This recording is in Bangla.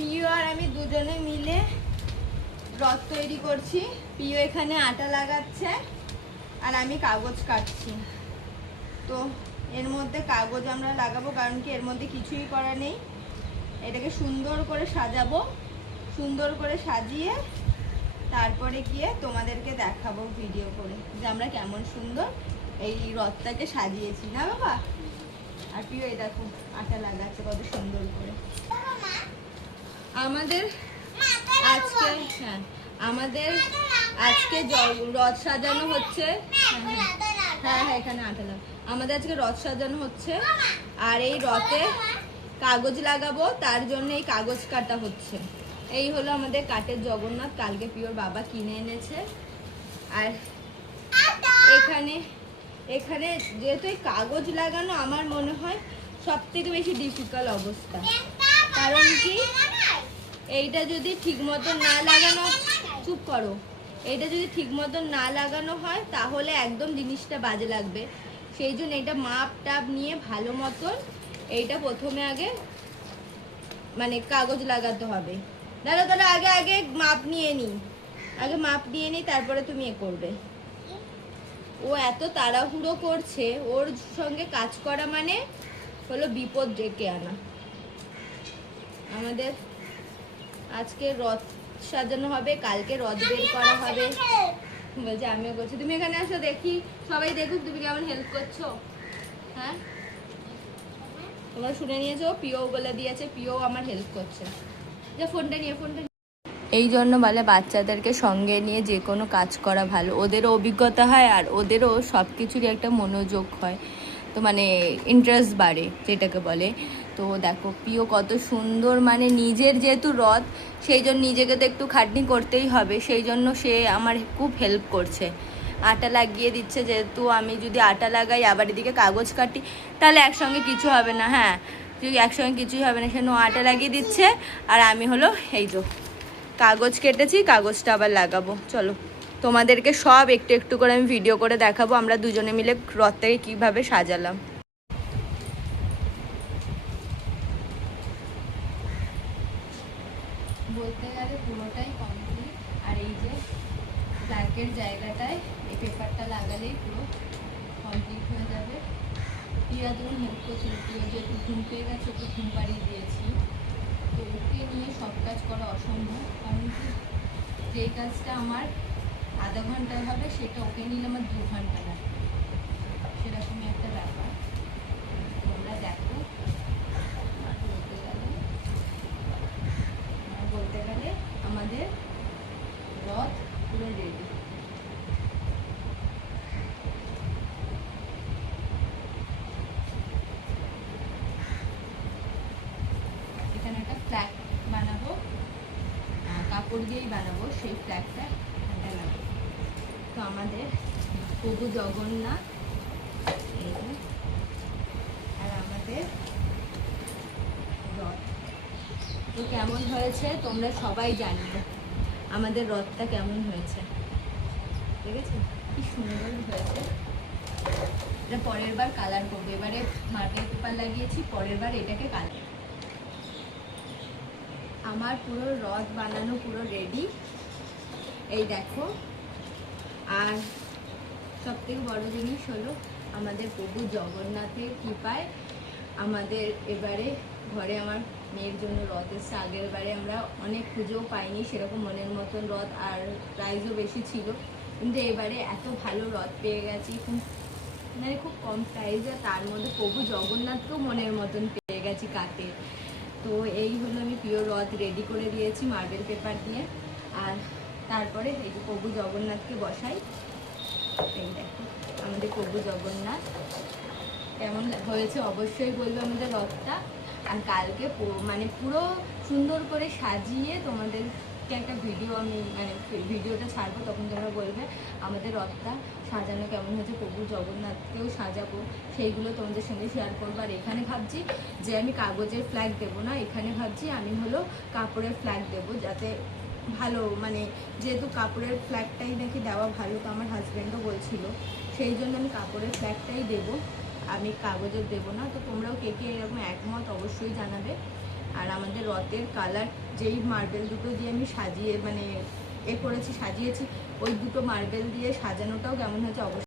পিও আর আমি দুজনে মিলে রথ তৈরি করছি। পিও এখানে আটা লাগাচ্ছে আর আমি কাগজ কাটছি। তো এর মধ্যে কাগজ আমরা লাগাবো, কারণ কি এর মধ্যে কিছুই করা নেই। এটাকে সুন্দর করে সাজাবো, সুন্দর করে সাজিয়ে তারপরে গিয়ে তোমাদেরকে দেখাবো ভিডিও করে যে আমরা কেমন সুন্দর এই রথটাকে সাজিয়েছি, না বাবা? আর পিও এই দেখো আটা লাগাচ্ছে কত সুন্দর করে। আমাদের আজকে রথ সাজানো হচ্ছে। হ্যাঁ, এখানে আটা লাগা। আমাদের আজকে রথ সাজানো হচ্ছে আর এই রথে কাগজ লাগাবো, তার জন্য এই কাগজ কাটা হচ্ছে। এই হলো আমাদের কাঠের জগন্নাথ, কালকে পিওর বাবা কিনে এনেছে। আর এখানে যেহেতু এই কাগজ লাগানো আমার মনে হয় সব থেকে বেশি ডিফিকাল্ট অবস্থা। কারণ কি এইটা যদি ঠিক মতো না লাগানো, চুপ করো, এইটা যদি ঠিক মতো না লাগানো হয় তাহলে একদম জিনিসটা বাজে লাগবে। সেই জন্য এটা মাপ টাপ নিয়ে ভালো মতন এইটা প্রথমে আগে মানে কাগজ লাগাতে হবে। দাঁড়া আগে মাপ নিয়ে নি তারপরে তুমি এ করবে। ও এত তাড়াহুড়ো করছে, ওর সঙ্গে কাজ করা মানে হলো বিপদ ডেকে আনা। আমাদের আজকে রথ সাজানো হবে, কালকে রথ বের করা হবে। বলছে আমিও করছি, তুমি এখানে আসো, দেখি সবাই দেখুক তুমি কেমন হেল্প করছো। হ্যাঁ, তোমরা শুনে নিয়েছো, পিও বলে দিয়েছে পিও আমার হেল্প করছে। যে ফোনটা নিয়ে এই জন্য বলে বাচ্চাদেরকে সঙ্গে নিয়ে যে কোনো কাজ করা ভালো, ওদেরও অভিজ্ঞতা হয় আর ওদেরও সব কিছুরই একটা মনোযোগ হয়, তো মানে ইন্টারেস্ট বাড়ে যেটাকে বলে। তো দেখো পিও কত সুন্দর, মানে নিজের যেহেতু রথ সেই জন্য নিজেকে তো একটু খাটনি করতেই হবে, সেই জন্য সে আমার খুব হেল্প করছে। আটা লাগিয়ে দিচ্ছে, যেহেতু আমি যদি আটা লাগাই আবার এদিকে কাগজ কাটি তাহলে একসঙ্গে কিছু হবে না। হ্যাঁ, যদি একসঙ্গে কিছুই হবে না, সেজন্য আটা লাগিয়ে দিচ্ছে আর আমি হলো এই তো কাগজ কেটেছি, কাগজটা আবার লাগাবো। চলো তোমাদেরকে সব একটু একটু করে আমি ভিডিও করে দেখাবো আমরা দুজনে মিলে রথটাকে কীভাবে সাজালাম। বলতে গেলে পুরোটাই কমপ্লিট। আর এই যে ফ্ল্যাগের জায়গাটায় এই পেপারটা লাগালেই পুরো কমপ্লিট হয়ে যাবে। পিয়া তুমি হেল্প করছিল, পিয়া যেহেতু ঘুম পেয়ে গেছে ওকে ঘুম পাড়িয়ে দিয়েছি। তো ওকে নিয়ে সব কাজ করা অসম্ভব, কারণ কি যেই কাজটা আমার আধা ঘন্টায় হবে সেটা ওকে নিলে আমার 2 ঘন্টা লাগবে, সেরকমই একটা ব্যাপার। তোমরা দেখো, বলতে গেলে আমাদের রথ পুরো রেডি। এখানে একটা ফ্ল্যাগ বানাবো, কাপড় দিয়েই বানাবো, সেই ফ্ল্যাগটা এখানটা লাগাবো। তো আমাদের প্রভু জগন্নাথ এই যে, আর আমাদের রথ। তো কেমন হয়েছে তোমরা সবাই জানিও আমাদের রথটা কেমন হয়েছে। ঠিক আছে, কি সুন্দর হয়েছে। এটা পরের বার কালার করবো, এবারে মার্বেল পেপার লাগিয়েছি, পরের বার এটাকে কালার। আমার পুরো রথ বানানো পুরো রেডি, এই দেখো। আর সব থেকে বড় জিনিস হলো আমাদের প্রভু জগন্নাথের কৃপায় আমাদের এবারে ঘরে আমার মেয়ের জন্য রথ এসছে। আগের বারে আমরা অনেক খুঁজেও পাইনি সেরকম মনের মতন রথ, আর প্রাইসও বেশি ছিল, কিন্তু এবারে এত ভালো রথ পেয়ে গেছি, মানে খুব কম প্রাইসে, তার মধ্যে প্রভু জগন্নাথকেও মনের মতন পেয়ে গেছি কাটে। তো এই হলো আমি পিওর রথ রেডি করে দিয়েছি মার্বেল পেপার দিয়ে। আর তারপরে এই যে প্রভু জগন্নাথকে বসাই, এই দেখো আমাদের প্রভু জগন্নাথ কেমন হয়েছে অবশ্যই বলবে আমাদের রথটা। আর কালকে মানে পুরো সুন্দর করে সাজিয়ে তোমাদেরকে একটা ভিডিও আমি মানে ভিডিওটা ছাড়বো, তখন তোমরা বলবে আমাদের রথটা সাজানো কেমন হয়েছে। প্রভু জগন্নাথকেও সাজাবো, সেইগুলো তোমাদের সঙ্গে শেয়ার করবো। আর এখানে ভাবছি যে আমি কাগজের ফ্ল্যাগ দেবো না, এখানে ভাবছি আমি হলো কাপড়ের ফ্ল্যাগ দেবো, যাতে ভালো, মানে যেহেতু কাপড়ের ফ্ল্যাগটাই নাকি দেওয়া ভালো, তো আমার হাজব্যান্ডও বলছিল, সেই জন্য আমি কাপড়ের ফ্ল্যাগটাই দেবো, আমি কাগজের দেবো না। তো তোমরাও কে কে এরকম একমত অবশ্যই জানাবে। আর আমাদের রথের কালার যেই মার্বেল দুটো দিয়ে আমি সাজিয়ে মানে সাজিয়েছি, ওই দুটো মার্বেল দিয়ে সাজানোটাও কেমন হয়েছে অবশ্যই